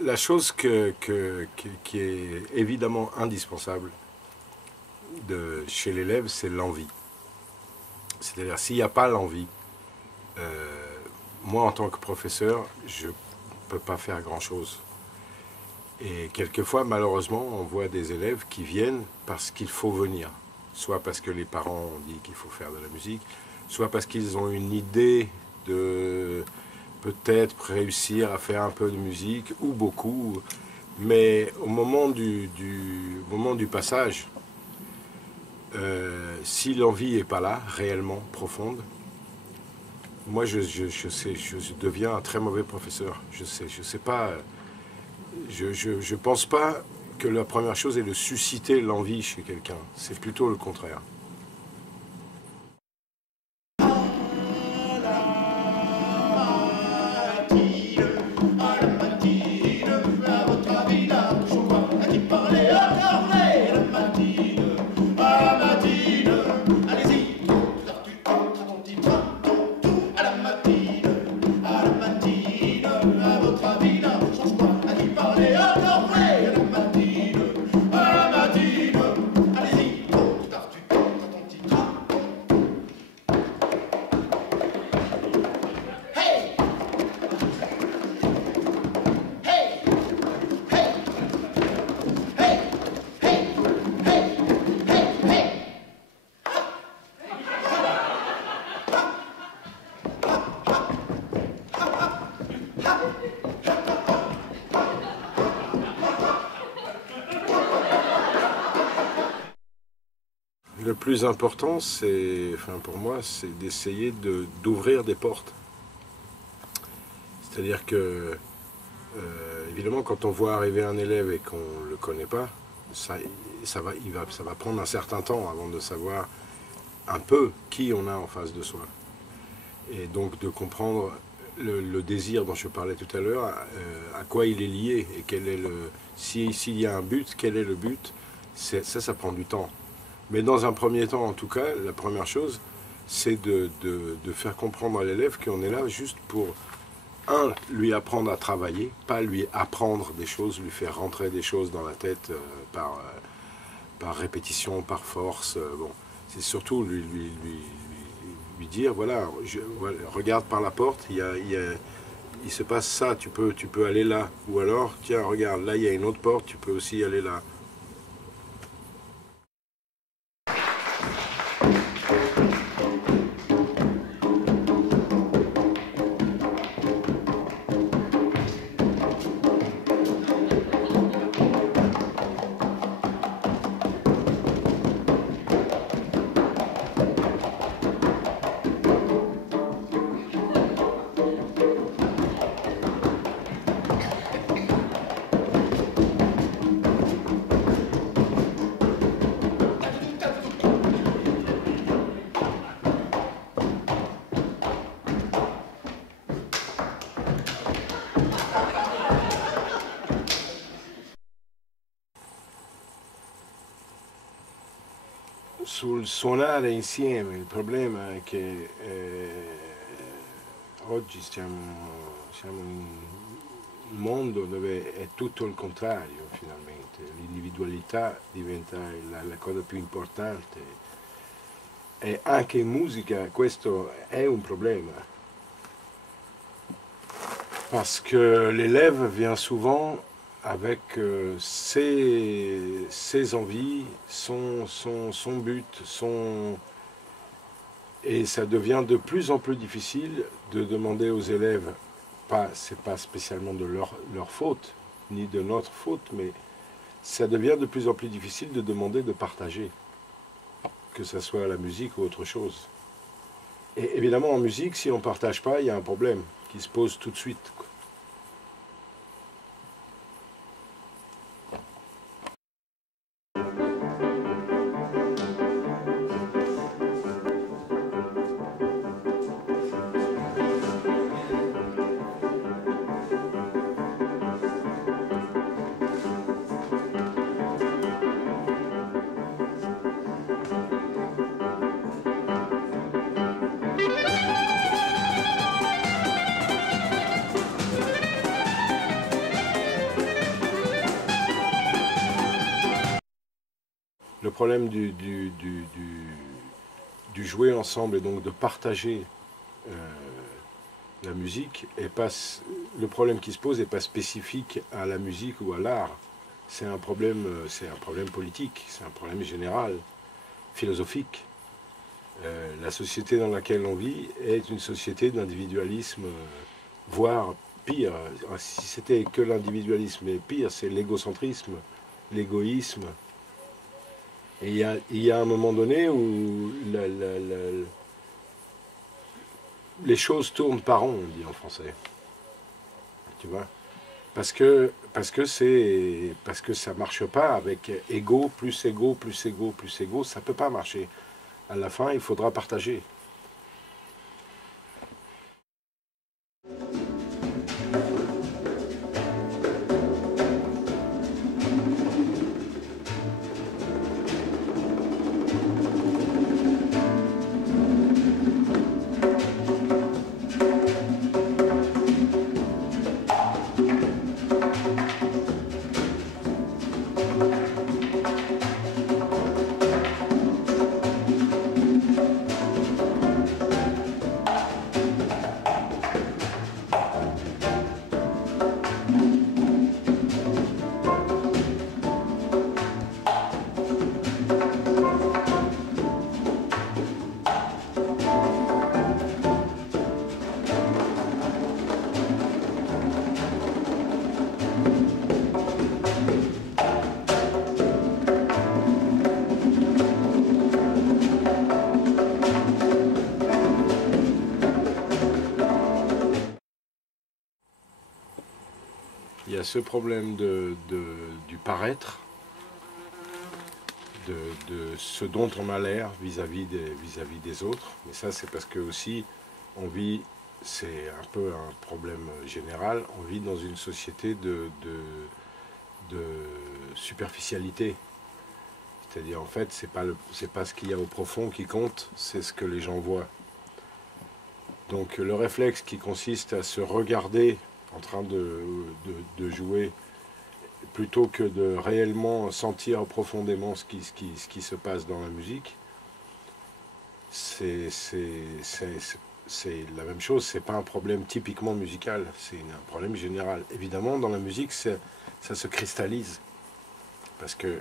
La chose qui est évidemment indispensable chez l'élève, c'est l'envie. C'est-à-dire, s'il n'y a pas l'envie, moi en tant que professeur, je ne peux pas faire grand-chose. Et quelquefois, malheureusement, on voit des élèves qui viennent parce qu'il faut venir. Soit parce que les parents ont dit qu'il faut faire de la musique, soit parce qu'ils ont une idée de peut-être réussir à faire un peu de musique, ou beaucoup. Mais au moment du passage, si l'envie n'est pas là, réellement, profonde, moi je deviens un très mauvais professeur. Je sais pas, je pense pas que la première chose est de susciter l'envie chez quelqu'un. C'est plutôt le contraire. Le plus important, pour moi, c'est d'essayer d'ouvrir des portes. C'est-à-dire que, évidemment, quand on voit arriver un élève et qu'on ne le connaît pas, ça va prendre un certain temps avant de savoir un peu qui on a en face de soi. Et donc de comprendre le désir dont je parlais tout à l'heure, à quoi il est lié et quel est s'il y a un but, quel est le but, ça prend du temps. Mais dans un premier temps, en tout cas, la première chose, c'est de faire comprendre à l'élève qu'on est là juste pour, lui apprendre à travailler, pas lui apprendre des choses, lui faire rentrer des choses dans la tête par répétition, par force. Bon, c'est surtout lui dire, voilà, regarde par la porte, il se passe ça, tu peux aller là. Ou alors, tiens, regarde, là, il y a une autre porte, tu peux aussi aller là. Sul suonare insieme, il problema è che oggi siamo in un mondo dove è tutto il contrario finalmente, l'individualità diventa la cosa più importante e anche in musica questo è un problema parce que l'élève vient souvent avec ses envies, son but, et ça devient de plus en plus difficile de demander aux élèves, c'est pas spécialement de leur faute, ni de notre faute, mais ça devient de plus en plus difficile de demander de partager, que ce soit la musique ou autre chose. Et évidemment en musique, si on ne partage pas, il y a un problème qui se pose tout de suite. Le problème du jouer ensemble et donc de partager la musique est pas, le problème qui se pose n'est pas spécifique à la musique ou à l'art. C'est un problème politique, c'est un problème général, philosophique. La société dans laquelle on vit est une société d'individualisme, voire pire. Si c'était que l'individualisme, mais pire, c'est l'égocentrisme, l'égoïsme. Et il y a un moment donné où les choses tournent par rond, on dit en français. Tu vois ? Parce que ça marche pas avec ego, plus ego, plus ego, plus ego, ça peut pas marcher. À la fin, il faudra partager. Il y a ce problème du paraître, de ce dont on a l'air vis-à-vis des autres. Mais ça, c'est parce que aussi, on vit, c'est un peu un problème général, on vit dans une société de superficialité. C'est-à-dire, en fait, c'est pas ce qu'il y a au profond qui compte, c'est ce que les gens voient. Donc, le réflexe qui consiste à se regarder en train de jouer, plutôt que de réellement sentir profondément ce qui se passe dans la musique, c'est la même chose, c'est pas un problème typiquement musical, c'est un problème général. Évidemment, dans la musique, ça se cristallise, parce que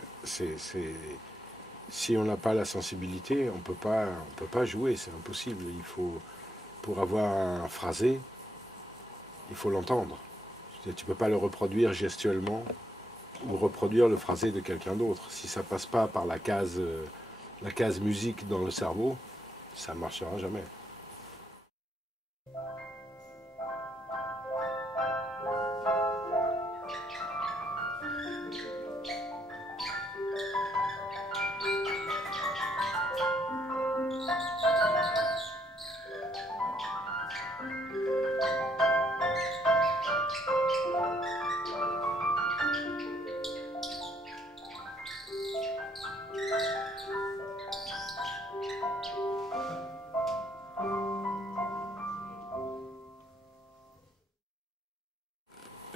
si on n'a pas la sensibilité, on peut pas jouer, c'est impossible. Il faut, pour avoir un phrasé, il faut l'entendre. Tu ne peux pas le reproduire gestuellement ou reproduire le phrasé de quelqu'un d'autre. Si ça passe pas par la case musique dans le cerveau, ça ne marchera jamais.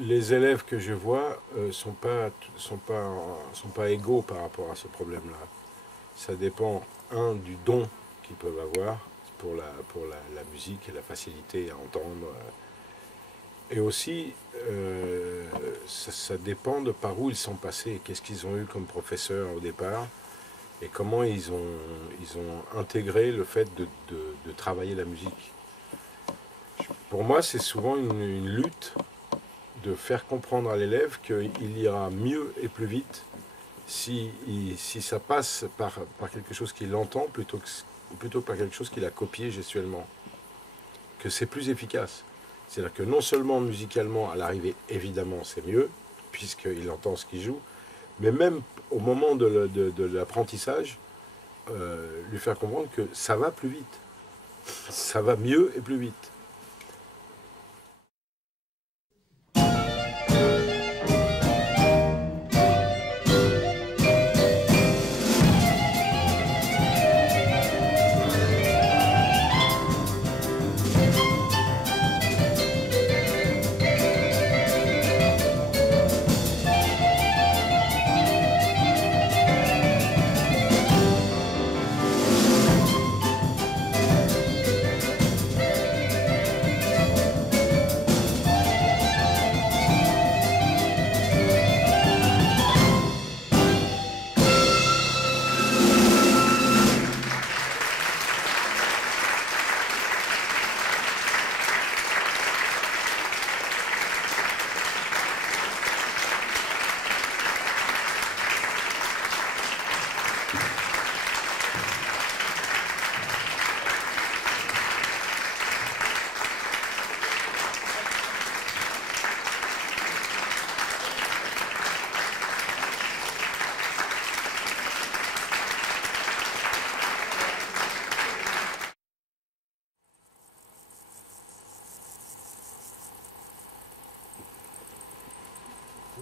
Les élèves que je vois sont pas égaux par rapport à ce problème-là. Ça dépend, du don qu'ils peuvent avoir pour la musique et la facilité à entendre. Et aussi, ça dépend de par où ils sont passés, qu'est-ce qu'ils ont eu comme professeur au départ, et comment ils ont intégré le fait de travailler la musique. Pour moi, c'est souvent une lutte de faire comprendre à l'élève qu'il ira mieux et plus vite si ça passe par quelque chose qu'il entend plutôt que par quelque chose qu'il a copié gestuellement. Que c'est plus efficace. C'est-à-dire que non seulement musicalement, à l'arrivée, évidemment, c'est mieux, puisqu'il entend ce qu'il joue, mais même au moment de l'apprentissage, lui faire comprendre que ça va plus vite. Ça va mieux et plus vite.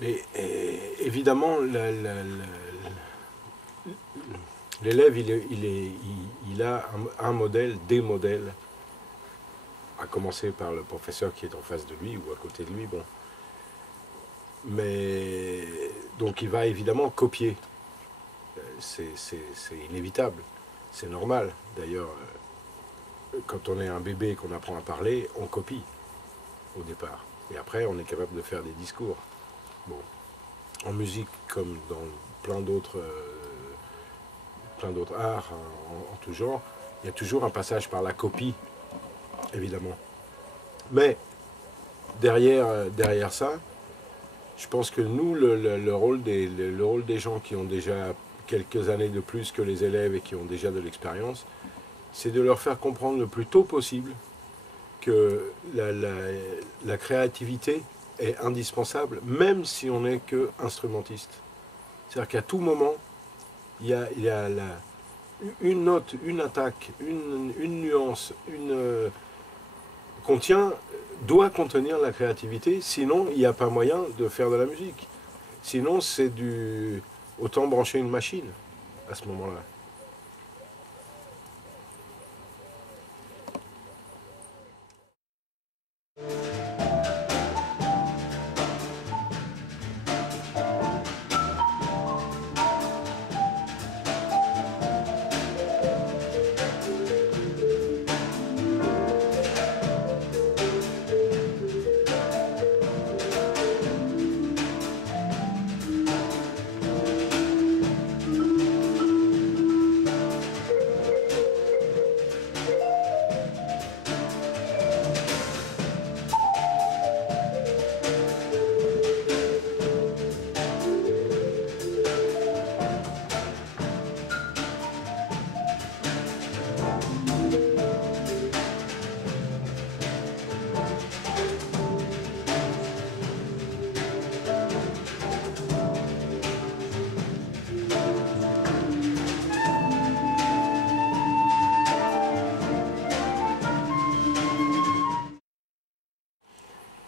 Évidemment, l'élève, il a un modèle, des modèles, à commencer par le professeur qui est en face de lui ou à côté de lui. Bon. Mais donc il va évidemment copier. C'est inévitable, c'est normal. D'ailleurs, quand on est un bébé et qu'on apprend à parler, on copie au départ. Et après, on est capable de faire des discours. Bon. En musique, comme dans plein d'autres arts en tout genre, il y a toujours un passage par la copie, évidemment. Mais derrière ça, je pense que nous, le rôle des gens qui ont déjà quelques années de plus que les élèves et qui ont déjà de l'expérience, c'est de leur faire comprendre le plus tôt possible que la créativité est indispensable, même si on n'est que instrumentiste. C'est-à-dire qu'à tout moment, il y a une note, une attaque, une nuance, doit contenir la créativité, sinon il n'y a pas moyen de faire de la musique. Sinon, c'est autant brancher une machine à ce moment-là.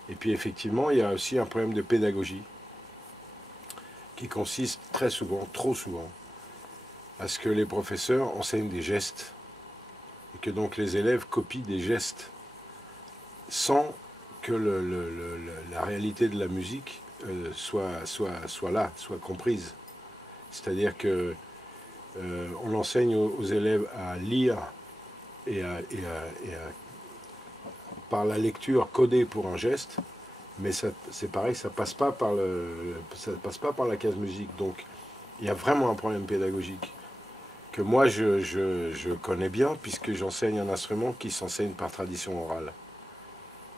Et puis effectivement, il y a aussi un problème de pédagogie qui consiste très souvent, trop souvent, à ce que les professeurs enseignent des gestes et que donc les élèves copient des gestes sans que la réalité de la musique soit là, soit comprise. C'est-à-dire que on enseigne aux élèves à lire et par la lecture coder pour un geste, mais c'est pareil, ça passe pas par la case musique. Donc il y a vraiment un problème pédagogique que moi je connais bien puisque j'enseigne un instrument qui s'enseigne par tradition orale.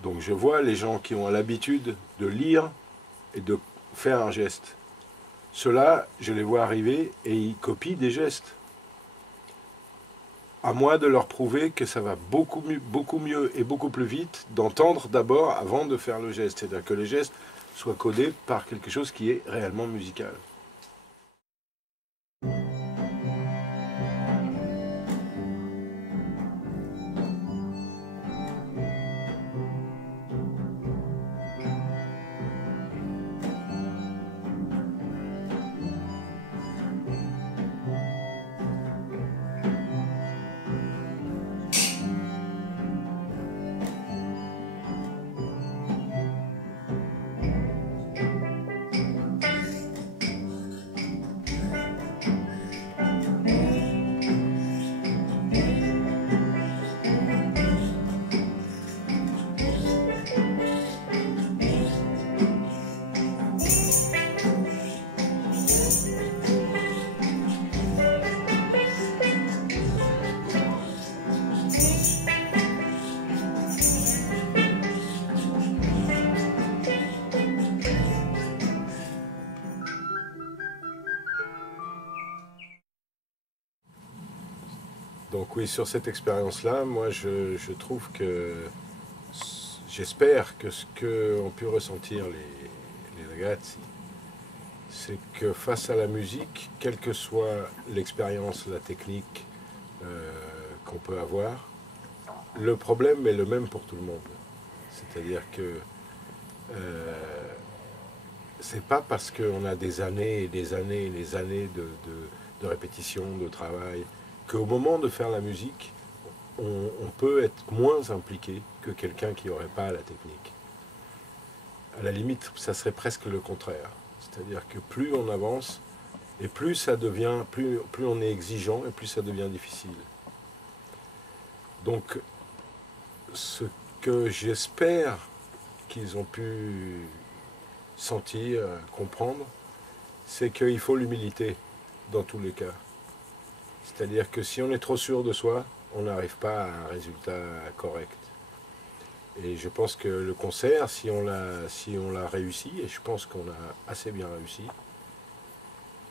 Donc je vois les gens qui ont l'habitude de lire et de faire un geste. Ceux-là, je les vois arriver et ils copient des gestes. À moi de leur prouver que ça va beaucoup mieux et beaucoup plus vite d'entendre d'abord avant de faire le geste. C'est-à-dire que le geste soit codé par quelque chose qui est réellement musical. Donc oui, sur cette expérience-là, moi je trouve que, j'espère que ce qu'ont pu ressentir les ragazzi, c'est que face à la musique, quelle que soit l'expérience, la technique qu'on peut avoir, le problème est le même pour tout le monde. C'est-à-dire que c'est pas parce qu'on a des années et des années et des années de répétition, de travail, qu'au moment de faire la musique, on peut être moins impliqué que quelqu'un qui n'aurait pas la technique. À la limite, ça serait presque le contraire. C'est-à-dire que plus on avance, et plus ça devient, plus on est exigeant, et plus ça devient difficile. Donc, ce que j'espère qu'ils ont pu sentir, comprendre, c'est qu'il faut l'humilité dans tous les cas. C'est-à-dire que si on est trop sûr de soi, on n'arrive pas à un résultat correct. Et je pense que le concert, si on l'a réussi, et je pense qu'on a assez bien réussi,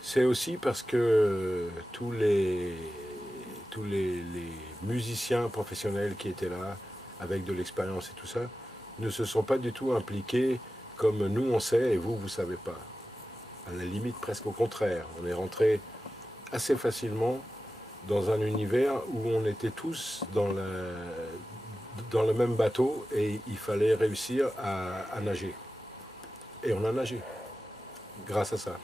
c'est aussi parce que tous les musiciens professionnels qui étaient là, avec de l'expérience et tout ça, ne se sont pas du tout impliqués comme nous on sait et vous, vous ne savez pas. À la limite, presque au contraire. On est rentré assez facilement dans un univers où on était tous dans le même bateau et il fallait réussir à nager. Et on a nagé, grâce à ça.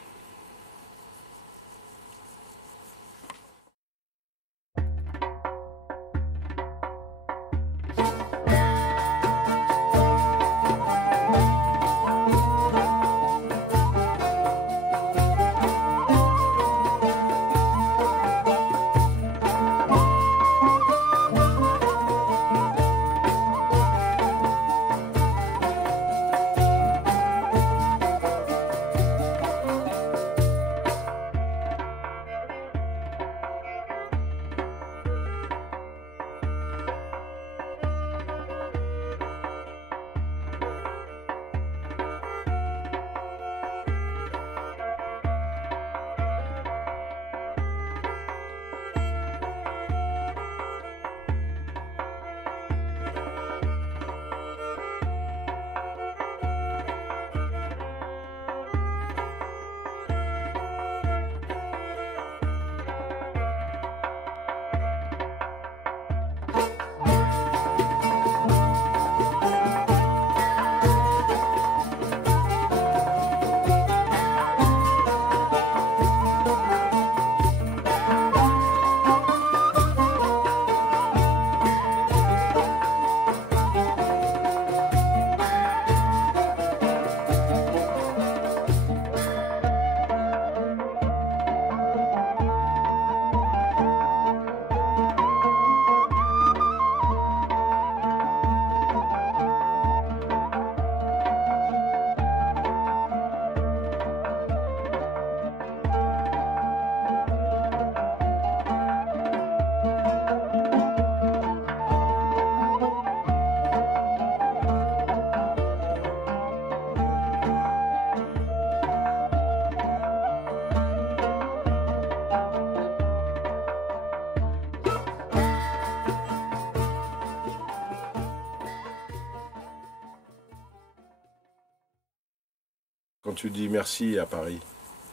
Quand tu dis merci à Paris,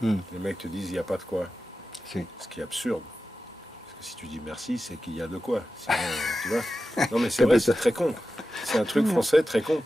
les mecs te disent il n'y a pas de quoi. Si. Ce qui est absurde. Parce que si tu dis merci, c'est qu'il y a de quoi. Sinon, tu vois. Non mais c'est vrai, c'est très con. C'est un truc français très con.